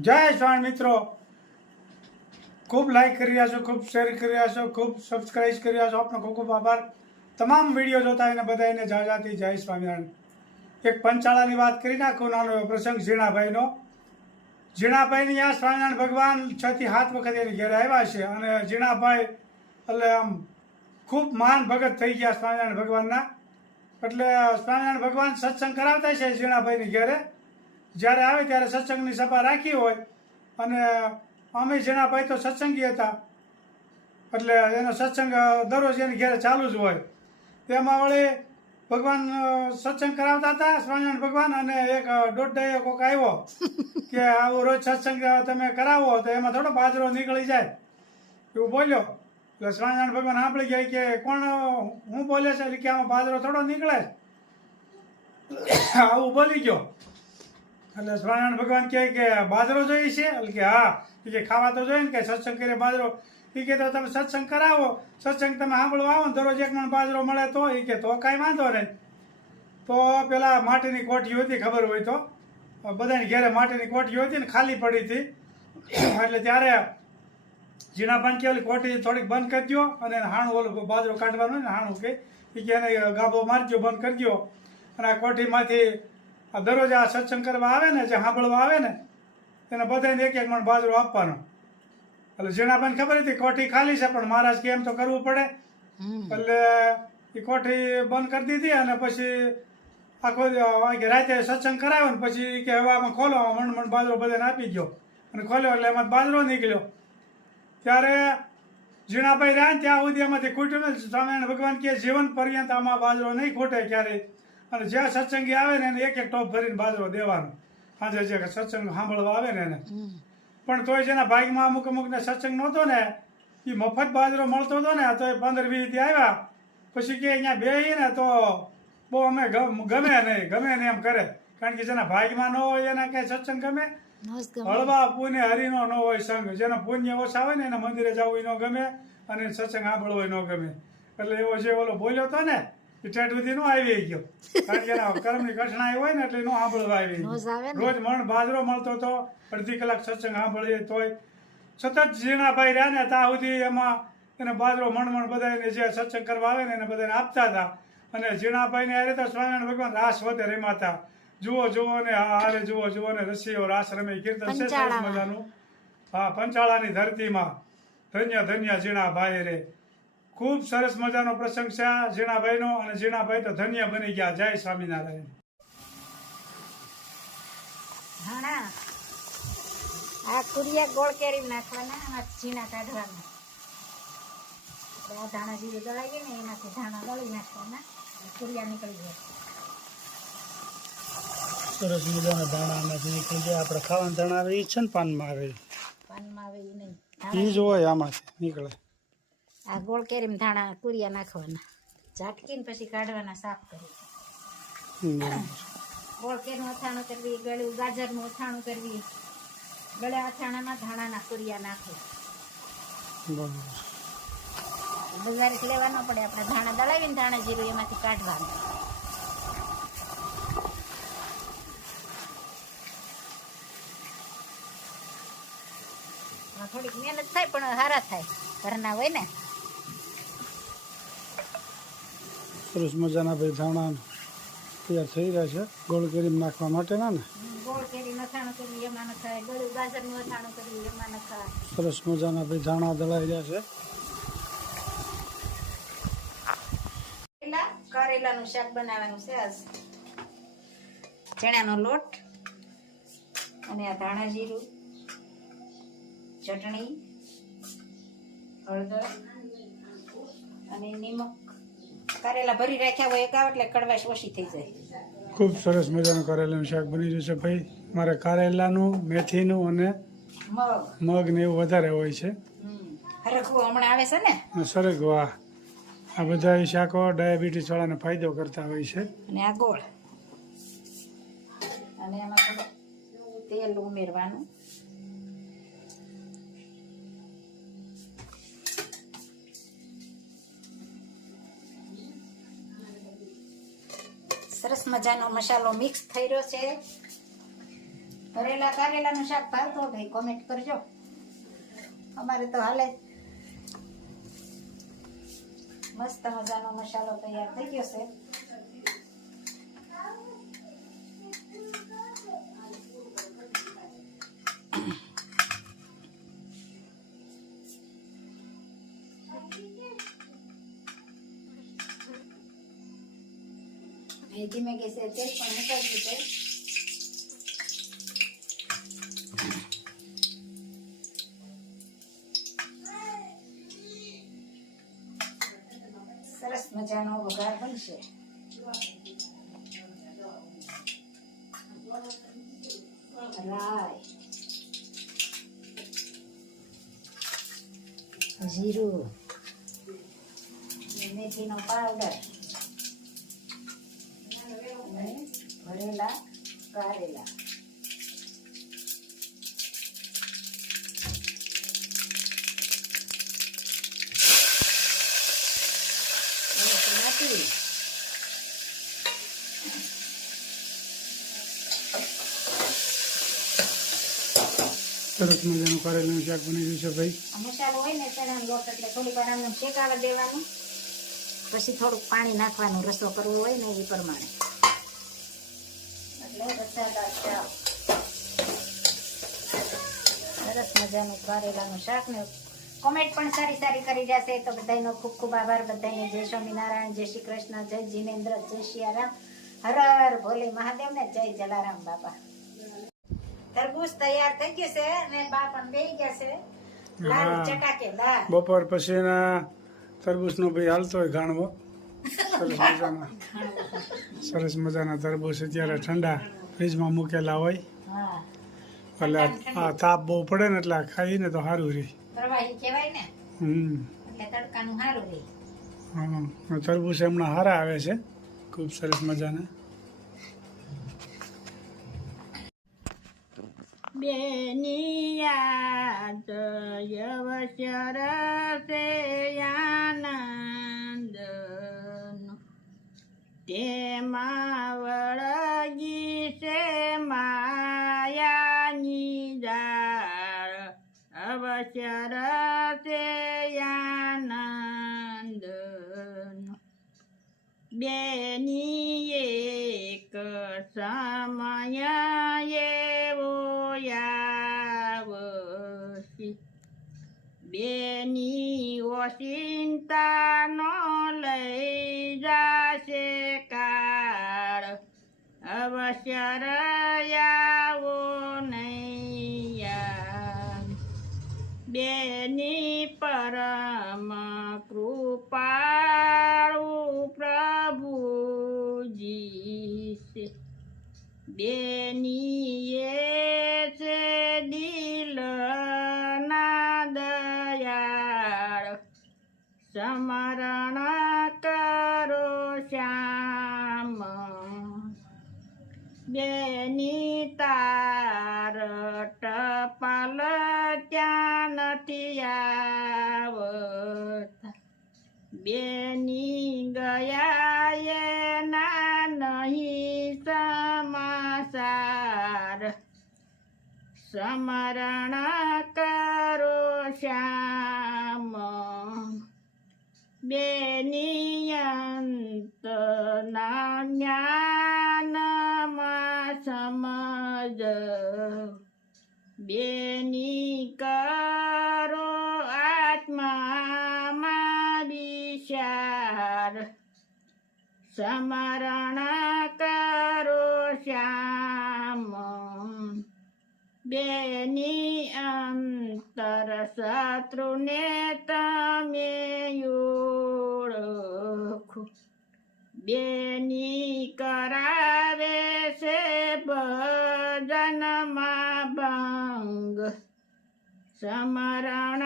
જય સ્વામી મિત્રો. ખૂબ લાઈક કરી રહ્યા છો, ખૂબ શેર કરી રહ્યા છો, ખૂબ સબસ્ક્રાઈબ કરી રહ્યા છો. આપનો ખૂબ ખૂબ આભાર. તમામ વીડિયો જોતા એને બધા એને જાજાથી જય સ્વામિનારાયણ. એક પંચાળાની વાત કરી નાખું, નાનો પ્રસંગ, ઝીણાભાઈનો. ઝીણાભાઈની આ સ્વામિનારાયણ ભગવાન છ થી સાત વખત એની ઘેરે આવ્યા છે અને ઝીણાભાઈ એટલે આમ ખૂબ માન ભગત થઈ ગયા સ્વામિનારાયણ ભગવાનના. એટલે સ્વામિનારાયણ ભગવાન સત્સંગ કરાવતા છે ઝીણાભાઈની ઘરે. જ્યારે આવે ત્યારે સત્સંગની સભા રાખી હોય. અને અમે જણાભાઈ તો સત્સંગી હતા. એટલે એનો સત્સંગ દરરોજ એની ઘેરે ચાલુ જ હોય. તેમાં વળી ભગવાન સત્સંગ કરાવતા હતા, સ્વામિનારાયણ ભગવાન, અને એક દોઢ કોક આવ્યો કે આવું રોજ સત્સંગ તમે કરાવો, તો એમાં થોડો બાજરો નીકળી જાય. એવું બોલ્યો. એટલે સ્વામિનારાયણ ભગવાન સાંભળી ગયા કે કોણ હું બોલે છે? કે આમાં બાજરો થોડો નીકળે. આવું બોલી ગયો. એટલે સ્વામિનારાયણ ભગવાન કહે કે બાજરો જોઈએ છે? એટલે કે હા. એ કે ખાવા તો જોઈએ ને કે સત્સંગ કરે બાજરો. એ કે તો તમે સત્સંગ કરાવો. સત્સંગ તમે સાંભળવા આવો ને દરરોજ એક મણ બાજરો મળે તો એ કે તો કાંઈ વાંધો નહીં તો પેલા માટીની કોઠી હતી ખબર હોય તો. બધાની ઘેરે માટીની કોઠી હતી ને ખાલી પડી હતી. એટલે ત્યારે ઝીણા કે ઓલી કોઠી થોડીક બંધ કરી દો અને હાણું ઓલું બાજરો કાઢવાનું ને હાણું કે. એ કે એને ગાભો મારજો, બંધ કરી દો અને આ કોઠીમાંથી આ દરરોજ આ સત્સંગ કરવા આવે ને જે સાંભળવા આવે ને એને બધાને એક એક મણ બાજરો આપવાનો. એટલે ઝીણાબાને ખબર હતી કોઠી ખાલી છે પણ મહારાજ કે એમ તો કરવું પડે. એટલે એ કોઠી બંધ કરી દીધી અને પછી આખો રાતે સત્સંગ કરાવ્યો ને પછી કે હવે આમાં ખોલો મણ મણ બાજરો બધાને આપી ગયો અને ખોલ્યો એટલે એમાં બાજરો નીકળ્યો. ત્યારે ઝીણાભાઈ રહ્યા ત્યાં સુધી એમાંથી ખૂટ્યું ને સ્વામિનારાયણ ભગવાન કે જીવન પર્યંત આમાં બાજરો નહીં ખૂટે ક્યારેય. અને જ્યાં સત્સંગી આવે ને એને એક એક ટોપ ભરીને બાજરો દેવાનો. સાંજે જે સત્સંગ સાંભળવા આવે ને એને. પણ તોય જેના ભાગમાં અમુક અમુકને સત્સંગ નહોતો ને એ મફત બાજરો મળતો હતો ને તો એ પંદર વીસથી આવ્યા. પછી કે અહીંયા બે ને તો બહુ અમે ગમે નહીં ગમે નહીં એમ કરે. કારણ કે જેના ભાગમાં ન હોય એના કઈ સત્સંગ ગમે. હળવા પુણ્ય હરિનો ન હોય સંગ. જેના પુણ્ય ઓછા હોય ને એના મંદિરે જવું ન ગમે અને સત્સંગ સાંભળવો ન ગમે. એટલે એવો જે ઓલો બોલ્યો હતો ને એ ઠેઠ આવી ગયો. કારણ કે એના કર્મની આવી હોય ને એટલે નો સાંભળવા આવી ને. રોજ મણ બાજરો મળતો હતો અડધી કલાક સત્સંગ સાંભળીએ તોય સતત ઝીણાભાઈ રહ્યા ને ત્યાં સુધી એમાં એને બાજરો મણ મણ બધા એને જે સત્સંગ કરવા આવે ને એને બધાને આપતા હતા. અને ઝીણાભાઈને હારે તો સ્વામિનારાયણ ભગવાન રાસ વધે રમાતા જુઓ જુઓ ને હારે જુઓ જુઓ ને રસીઓ રાસ રમે કીર્તન છે સરસ. મજાનું. હા પંચાળાની ધરતીમાં ધન્ય ધન્ય ઝીણાભાઈ રે. ખૂબ સરસ મજાનો પ્રસંગ છે આ. ઝીણાભાઈનો અને ઝીણાભાઈ તો ધન્ય બની ગયા. જય સ્વામિનારાયણ. ધાણા આ કુરિયા ગોળ કેરી નાખવાના આમાં ઝીણા કાઢવાના. આ ધાણા જીરું દળાવીએ ને એમાંથી ધાણા દળી નાખવાના. કુરિયા નીકળી જાય. સરસ મજાના નીકળી જાય. આપણે ખાવાના દાણા આવે એ છે ને પાનમાં આવે પાનમાં આવે એ નહીં. એ જ હોય આમાંથી નીકળે. આ ગોળ કેરીમ ધાણા કુરિયા નાખવાના. ઝાટકીને પછી કાઢવાના સાફ કરી. ગોળ કેરનું અથાણું કરવી ગળ્યું ગાજરનું અથાણું કરવી. ગળ્યા અથાણામાં ધાણાના કુરિયા નાખવી. બરાબર લેવાનો પડે આપણે ધાણા દળાવીને ધાણા જીરું એમાંથી કાઢવાનું. થોડીક મહેનત થાય પણ સારા થાય. ઘરના હોય ને. સરસ મજાના ભાઈ ધાણા તૈયાર થઈ રહ્યા છે. ગોળ કેરી નાખવા માટેના ને? સરસ મજાના ભાઈ ધાણા દળાઈ રહ્યા છે. કરેલાનું શાક બનાવવાનું છે આજ. ચણાનો લોટ અને આ ધાણા જીરું ચટણી હળદર અને નિમક. કારેલા ભરી રાખ્યા હોય એકાવ એટલે કડવાશ ઓછી થઈ જાય. ખૂબ સરસ મજાનું કરેલાનું શાક બની રહ્યું છે ભાઈ. મારે કારેલાનું મેથીનું અને મગ. ને એવું વધારે હોય છે. હમ. હમણાં આવે છે ને? વાહ. આ બધા શાકો ડાયાબિટીસ વાળાને ફાયદો કરતા હોય છે. અને આ ગોળ. અને એમાં થોડું તેલ ઉમેરવાનું. મજાનો મસાલો મિક્સ થઈ રહ્યો છે. ભરેલા કારેલાનું શાક ભાવતો ભાઈ કોમેન્ટ કરજો. અમારે તો હાલે મસ્ત મજાનો મસાલો તૈયાર થઈ ગયો છે. એ ધીમે ગેસે તેલ પણ મૂકાવી ગયું સરસ મજાનો વઘાર બનશે. રાય. જીરું. મેથીનો પાવડર અને ભરેલા કારેલા. નાખી. સરસ મજાનું કરેલું શાક બની ગયું છે ભાઈ મસાલો હોય ને ચણાનો લોટ એટલે થોડીક વાર આમ શેકાવા દેવાનું. પછી થોડુંક પાણી નાખવાનું રસો કરવો હોય ને એ પ્રમાણે. શાક સરસ મજાનું કારેલાનું શાક ને કોમેન્ટ પણ સારી સારી કરી જશે. તો બધાનો ખૂબ ખૂબ આભાર. બધાને જય સ્વામિનારાયણ જય શ્રી કૃષ્ણ જય જીનેન્દ્ર જય શિયારામ. હર હર ભોલે મહાદેવ ને જય જલારામ બાપા. તરબૂચ તૈયાર થઈ ગયું છે અને બા પણ બેહી ગયા છે. લાલ. ચટાકે લાલ. બપોર પછીના તરબૂચનો ભાઈ હાલતો હોય ઘાણવો. સરસ સરસ મજાના તરબૂચ અત્યારે ઠંડા ફ્રીજમાં મૂકેલા હોય. એટલે આ- તાપ બહુ પડે ને એટલે ખાઈ ખાઈને તો સારું રહે. પ્રવાહી હમ. એટલે તડકાનું સારું રહે. હા તરબૂચ હમણાં સારા આવે છે. ખૂબ સરસ મજાના. બેનિયા જય સે આનંદ તેમાં વળગી છે માયાની જાળ અવસર તે આનંદ બેની એક સમય એવો આવશે બેની ઓચિંતા આવો નૈયા. બેની પરમ કૃપાળુ પ્રભુજી બેની એ બેની તાર ટપાલ ત્યાં નથી આવતા. બેની ગયા એના નહીં સમાસાર સમરણ કરો શ્યામ. બેનિયંત ના જ્ઞાનમાં સમજ બેની કરો આત્મામાં વિચાર સમરણ કરો શ્યામ. બેની અંતર શત્રુને તમે ઓળખો. બેની કરાવે સમરણ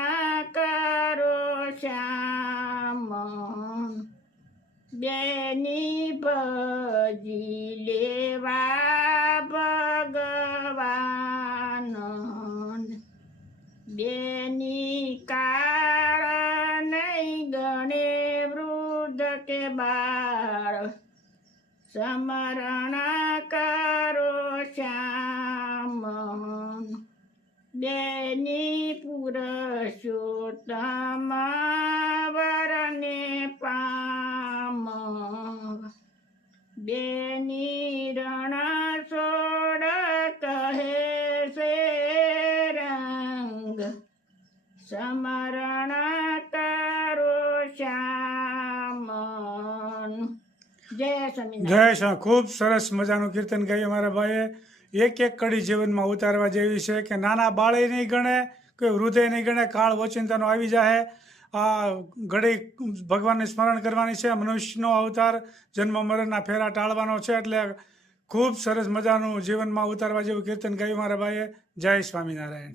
કરો શ્યામ. બેની ભજી લેવા ભગવાન. બેની નહીં ગણે વૃદ્ધ કે બાળ. સમરણ બેની પુરુષોત્તમ વરને પામ. બેની રણ છોડ કહે છે રંગ. સમરણ કરો શ્યામ જય સ્વામી જય શ્રી ખૂબ સરસ મજાનું કીર્તન ગાયું મારા ભાઈએ. એક એક કડી જીવનમાં ઉતારવા જેવી છે કે નાના બાળે નહીં ગણે, કોઈ હૃદય નહીં ગણે, કાળ વચિંતાનો આવી જાય આ ઘડી ભગવાનને સ્મરણ કરવાની છે, મનુષ્યનો અવતાર જન્મ મરણના ફેરા ટાળવાનો છે, એટલે ખૂબ સરસ મજાનું જીવનમાં ઉતારવા જેવું કીર્તન ગાયું મારા ભાઈએ. જય સ્વામિનારાયણ.